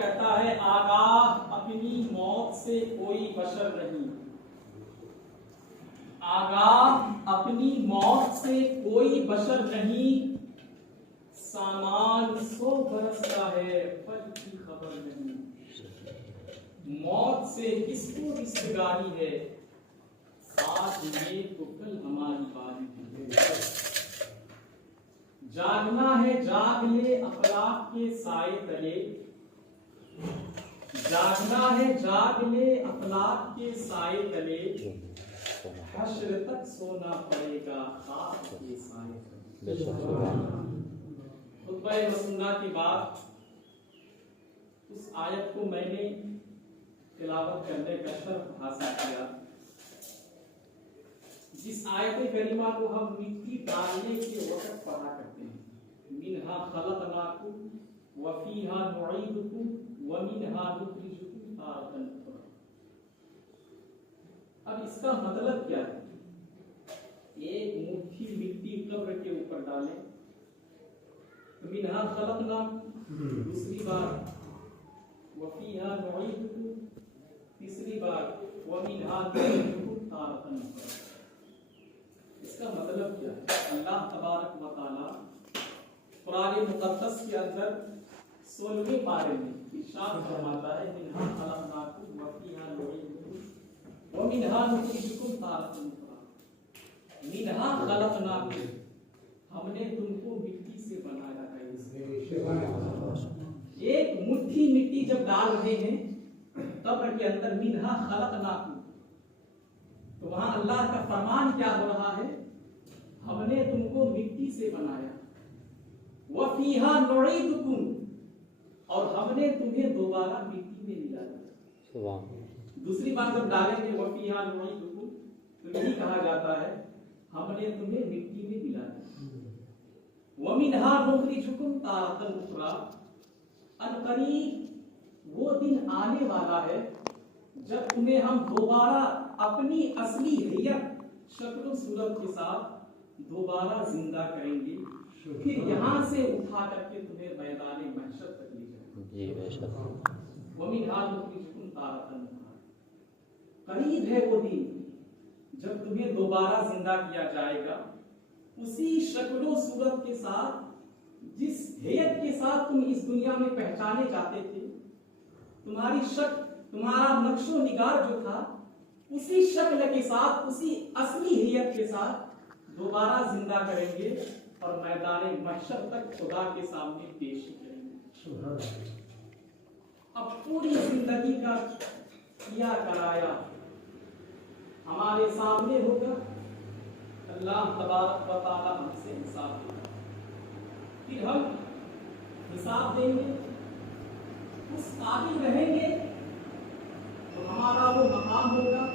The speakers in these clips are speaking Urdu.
کہتا ہے آگاہ اپنی موت سے کوئی بشر نہیں، آگاہ اپنی موت سے کوئی بشر نہیں، سامان 100 برس کا ہے پل کی خبر نہیں، موت سے کس کو رشتگاری ہے، آج یہ تو کل ہماری باری ہے، جاگنا ہے جاگ لے اخلاق کے سائے تلے، جاگنا ہے جاگ لے اخلاق کے سائے تلے، حشر تک سونا پڑے گا خاک کے سائے تلے۔ خطبہ مسنہ کے بعد اس آیت کو میں نے تلاوت کرنے کا شرف حاصل کیا، جس آیت کریمہ کو ہم مٹی ڈالنے کے وقت پڑھا کرتے ہیں، منہا خلقناکم وفیہا نعیدکم ومنہا نخرجکم تارۃ اخری۔ اب اس کا مطلب کیا ہے؟ ایک مٹھی مٹی قبر کے اوپر ڈالیں، منہا خلقناکم دوسری بار، وفیہا نعیدکم تیسری بار، ومنہا نخرجکم تارۃ اخری۔ اس کا مطلب کیا ہے؟ اللہ تبارک و تعالی قرآن مقدس کے اندر 16ویں پارے میں ارشاد فرماتا ہے منہا خلقناکم وفیہا نعیدکم ومنہا نخرجکم تارۃ اخری۔ منہا خلقناکم، ہم نے تم کو مٹی سے بنایا ہے۔ ایک مٹھی مٹی جب ڈال رہے ہیں قبر کے اندر منہا خلقناکم، تو وہاں اللہ کا فرمان کیا ہو رہا ہے؟ ہم نے تم کو مٹی سے بنایا، وفیہا نعیدکم، اور ہم نے تمہیں دوبارہ مٹی میں ملایا۔ دوسری بار جب ڈالیں گے وفیہا نعیدکم تو یہی کہا جاتا ہے ہم نے تمہیں مٹی میں ملایا۔ ومنہا نخرجکم تارۃ اخری، عنقریب وہ دن آنے والا ہے جب تمہیں ہم دوبارہ اپنی اصلی حیت شکل و صورت کے ساتھ دوبارہ زندہ کریں گے، پھر یہاں سے اٹھا کر کے تمہیں میدان محشر تک لے جائیں گے۔ وَمِنْهَا نُخْرِجُكُمْ تَارَةً أُخْرَىٰ، قریب ہے وہ دن جب تمہیں دوبارہ زندہ کیا جائے گا، اسی شکل و صورت کے ساتھ جس حیت کے ساتھ تم اس دنیا میں پہچانے جاتے تھے، تمہاری شکل تمہارا نقش و نگار جو تھا اسی شکل کے ساتھ اسی اصلی حیت کے ساتھ دوبارہ زندہ کریں گے اور میدان محشر تک خدا کے سامنے پیش کریں گے۔ اب پوری زندگی کا کیا کرایا ہمارے سامنے ہوگا، اللہ تبارک و تعالی ہم سے حساب دے گا، پھر ہم حساب دیں گے، اس قابل رہیں گے تو ہمارا وہ مقام ہوگا۔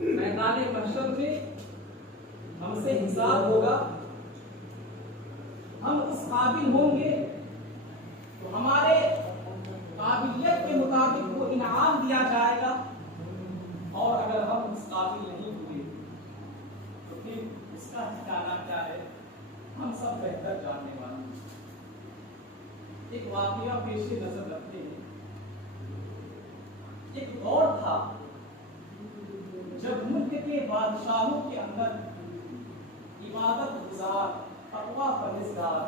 میدان محشر میں ہم سے حساب ہوگا، ہم اس قابل ہوں گے تو ہمارے قابلیت کے مطابق وہ انعام دیا جائے گا، اور اگر ہم اس قابل نہیں ہوئے تو پھر اس کا ٹھکانہ کیا ہے ہم سب بہتر جاننے والے ہیں۔ ایک واقعہ پیش نظر رکھتے ہیں، ایک دور تھا جب ملک کے بادشاہوں کے اندر عبادت گزار، تقویٰ پرہیزگار،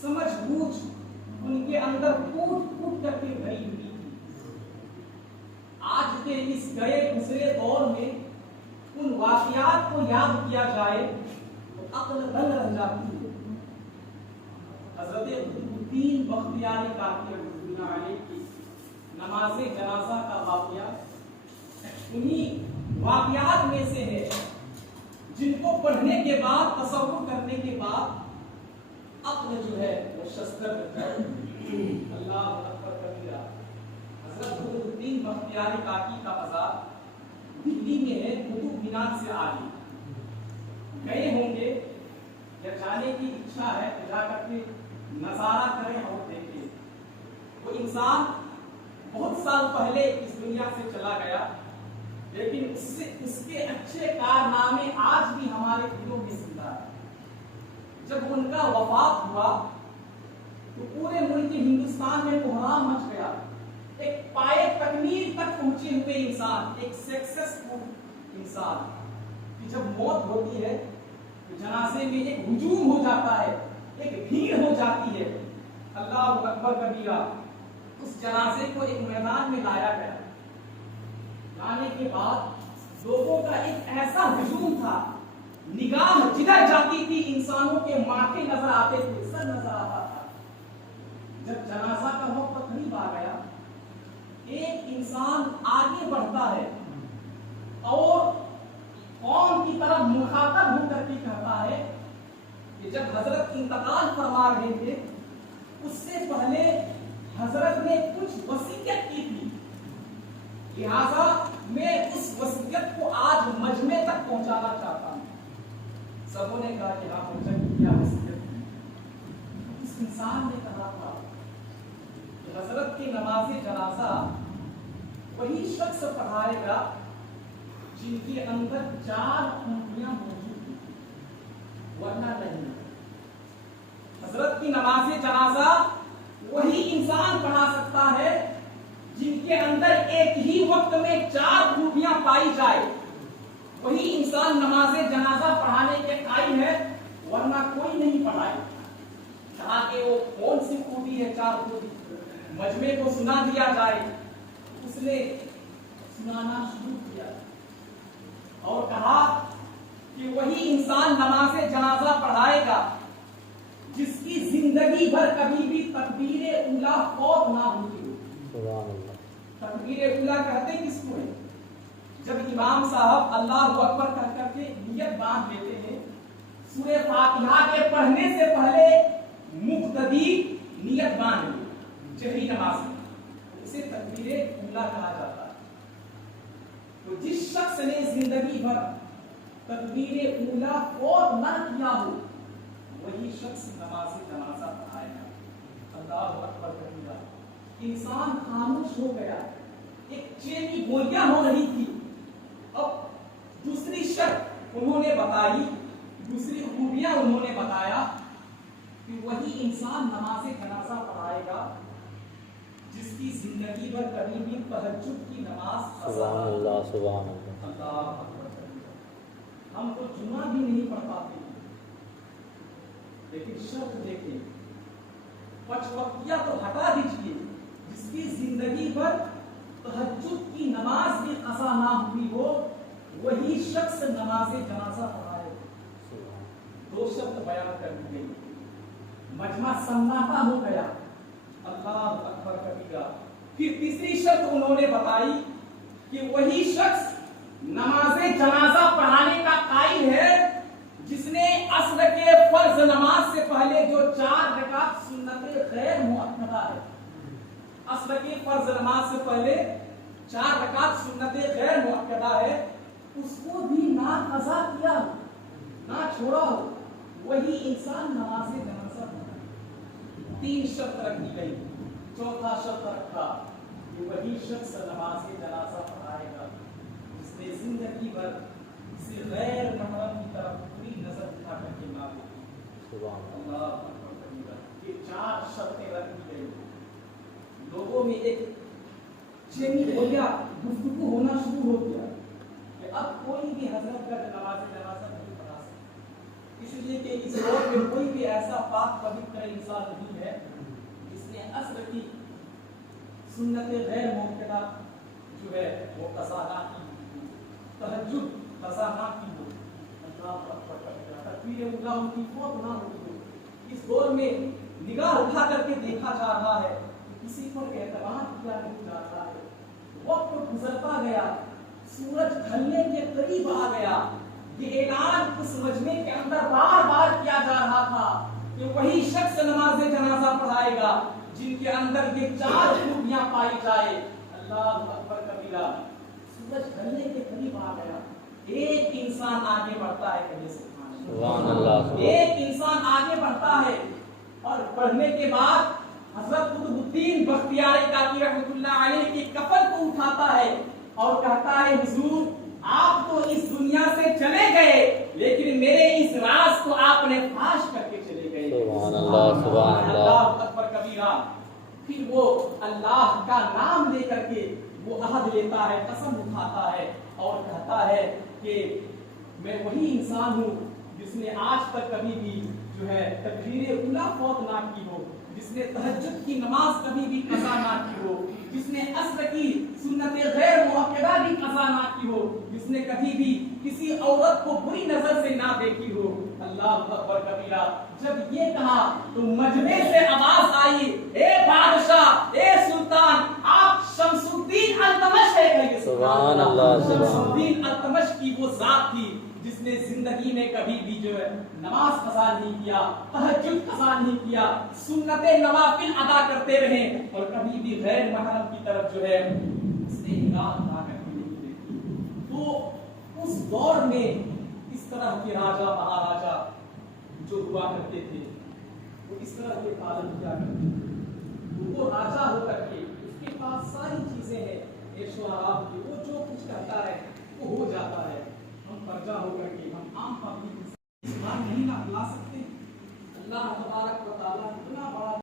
سمجھ بوجھ ان کے اندر پھوٹ پھوٹ کر کے بھری ہوئی تھی۔ آج کے اس گئے گزرے دور میں ان واقعات کو یاد کیا جائے تو عقل دنگ رہ جاتی ہے۔ حضرت الدین بختیار کاکی رحمۃ اللہ علیہ کی نماز جنازہ کا واقعہ انہی واقعات میں سے ہے جن کو پڑھنے کے بعد، تصور کرنے کے بعد عقل جو ہے وہ شستر کرتا ہے۔ اللہ اکبر کبیرہ۔ حضرت الدین بختیار کاکی کا مزار دلی میں ہے، قطب مینار سے آگے گئے ہوں گے یا جانے کی اچھا ہے تو جا کر کے نظارہ کریں اور دیکھیں. وہ انسان بہت سال پہلے اس دنیا سے چلا گیا، لیکن اس کے اچھے کارنامے آج بھی ہمارے دلوں میں زندہ ہیں. جب ان کا وفات ہوا تو پورے ملک ہندوستان میں کوہرام مچ گیا. ایک پائے تکمیل تک پہنچے ہوئے انسان، ایک سکسیسفل انسان کی جب موت ہوتی ہے تو جنازے میں ایک ہجوم ہو جاتا ہے، ایک بھیڑ ہو جاتی ہے. اللہ اکبر کبیرہ. اس جنازے کو ایک میدان میں لایا گیا. لانے کے بعد لوگوں کا ایک ایسا ہجوم تھا، نگاہ جدھر جاتی تھی انسانوں کے ماتھے نظر آتے تھے، سر نظر آتا تھا. جب جنازہ کا وقت قریب آ گیا، ایک انسان آگے بڑھتا ہے اور قوم کی طرف مخاطب ہو کر کے کہتا ہے کہ جب حضرت انتقال فرما رہے تھے اس سے پہلے حضرت نے کچھ وصیت کی تھی، لہذا میں اس وصیت کو آج مجمع تک پہنچانا چاہتا ہوں. سبوں نے کہا کہ آپ نے کیا وصیت کی؟ اس انسان نے کہا تھا کہ حضرت کی نماز جنازہ وہی شخص پڑھائے گا جن کے اندر 4 خوبیاں موجود ہیں، ورنہ نہیں. حضرت کی نماز جنازہ وہی انسان پڑھا سکتا ہے جن کے اندر ایک ہی وقت میں 4 خوبیاں پائی جائے. وہی انسان نماز جنازہ پڑھانے کے قائل ہے، ورنہ کوئی نہیں پڑھائے. کہا کہ وہ کون سی خوبی ہے 4 خوبی، مجمع کو سنا دیا جائے. اس نے سنانا شروع کیا اور کہا کہ وہی انسان نماز جنازہ پڑھائے گا جس کی زندگی بھر کبھی بھی تکبیر اولیٰ فوت نہ ہوئی ہو. تکبیر اولیٰ کہتے کس کو ہے؟ جب امام صاحب اللہ اکبر کہہ کر کے نیت باندھ لیتے ہیں، سورہ فاتحہ کے پڑھنے سے پہلے مقتدی نیت باندھ لے جہری نماز میں، اسے تکبیر اولیٰ کہا جاتا ہے. تو جس شخص نے زندگی بھر تکبیر اولیٰ فوت نہ کیا ہو وہی شخص نماز جنازہ پڑھائے گا. اللہ اکبر کبیرہ. انسان خاموش ہو گیا، ایک چینی گولیاں ہو رہی تھی. اب دوسری شرط انہوں نے بتائی، دوسری خوبیاں انہوں نے بتایا کہ وہی انسان نماز جنازہ پڑھائے گا جس کی زندگی بھر کبھی بھی تہجد کی نماز. سبحان اللہ سبحان اللہ. اللہ اکبر کبیرہ. ہم تو جمعہ بھی نہیں پڑھ پاتے، لیکن شرط دیکھیں، 5 وقتیہ تو ہٹا دیجیے، جس کی زندگی بھر تہجد کی نماز بھی قضا نہ ہوئی ہو وہی شخص نماز جنازہ پڑھائے. 2 شرط بیان کر دی گئی. مجمع سناٹا ہو گیا. اللہ اکبر کبیرہ. پھر تیسری شرط انہوں نے بتائی کہ وہی شخص نماز جنازہ پڑھانے کا قائل ہے جس نے عصر کے فرض نماز سے پہلے جو 4 رکعت سنت غیر مؤکدہ ہے، عصر کی فرض نماز سے پہلے 4 رکعت سنت غیر مؤکدہ ہے، اس کو بھی نہ قضا کیا ہو نہ چھوڑا ہو وہی انسان نماز جنازہ پڑھائے. 3 شرط رکھی گئی. چوتھا شرط رکھا کہ وہی شخص نماز جنازہ پڑھائے گا جس نے زندگی بھر کسی غیر محرم کی طرف پوری نظر اٹھا کر کے نہ دیکھی. اللہ اکبر کبیرہ. یہ 4 شرطیں رکھی گئی. لوگوں میں ایک چینی ہو گیا، گفتگو ہونا شروع ہو گیا کہ اب کوئی بھی حضرت کا نماز جنازہ نہیں پڑھا سکتا، اس لیے کہ اس دور میں کوئی بھی ایسا پاک پوتر انسان نہیں ہے جس نے عصر کی سنت غیر مؤکدہ جو ہے وہ قضا نہ کی، تہجد قضا نہ کی ہو. اللہ اکبر کبیرہ. تکبیر اولیٰ ان کی فوت نہ ہوئی ہو. اس دور میں نگاہ اٹھا کر کے دیکھا جا رہا ہے، کسی پر اعتماد کیا نہیں جا رہا ہے. وقت گزرتا گیا، سورج ڈھلنے کے قریب آ گیا. یہ اعلان اس مجمع کے اندر بار بار کیا جا رہا تھا کہ وہی شخص نماز جنازہ پڑھائے گا جن کے اندر یہ 4 خوبیاں پائی جائے. اللہ اکبر کبیرہ. سورج ڈھلنے کے قریب آ گیا. ایک انسان آگے بڑھتا ہے کہ سبحان اللہ. ایک انسان آگے بڑھتا ہے اور پڑھنے کے بعد حضرت قطب الدین بختیار کاکی رحمۃ اللہ علیہ کی کفن کو اٹھاتا ہے اور کہتا ہے حضور آپ تو اس دنیا سے چلے گئے لیکن میرے اس راز کو آپ نے فاش کر کے چلے گئے. سبحان اللہ. سبحان اللہ. اللہ اکبر کبیرہ. پھر وہ اللہ کا نام لے کر کے وہ عہد لیتا ہے, قسم اٹھاتا ہے اور کہتا ہے کہ میں وہی انسان ہوں جس نے آج تک کبھی بھی جو ہے تکبیر اولیٰ فوت نہ کی ہو, جس نے تہجد کی نماز کبھی بھی قضا نہ کی ہو, جس نے عصر کی سنت غیر مؤکدہ بھی قضا نہ کی ہو, جس نے کبھی بھی کسی عورت کو بری نظر سے نہ دیکھی ہو. اللہ اکبر کبیرہ. جب یہ کہا تو مجمع سے آواز آئی, اے بادشاہ, اے سلطان, آپ شمس الدین التمش ہے. سبحان اللہ. شمس الدین التمش کی وہ ذات تھی جس نے زندگی میں کبھی بھی جو ہے نماز قضا نہیں کیا, تہجد قضا نہیں کیا, سنت نوافل ادا کرتے رہے اور کبھی بھی غیر محرم کی طرف جو ہے اس نے نگاہ اٹھا کر کے نہیں دیکھی. تو اس دور میں اس طرح کے راجا مہاراجا جو ہوا کرتے تھے وہ اس طرح کے پالن کیا کرتے تھے. وہ راجا ہو کر کے اس کے پاس ساری چیزیں ہیں عیش و آرام کی, وہ جو کچھ کرتا ہے وہ ہو جاتا ہے. ہم پرجا ہو کر کے ہم عام پبلک اس بار نہیں لا سکتے. اللہ تبارک و تعالیٰ اتنا بڑا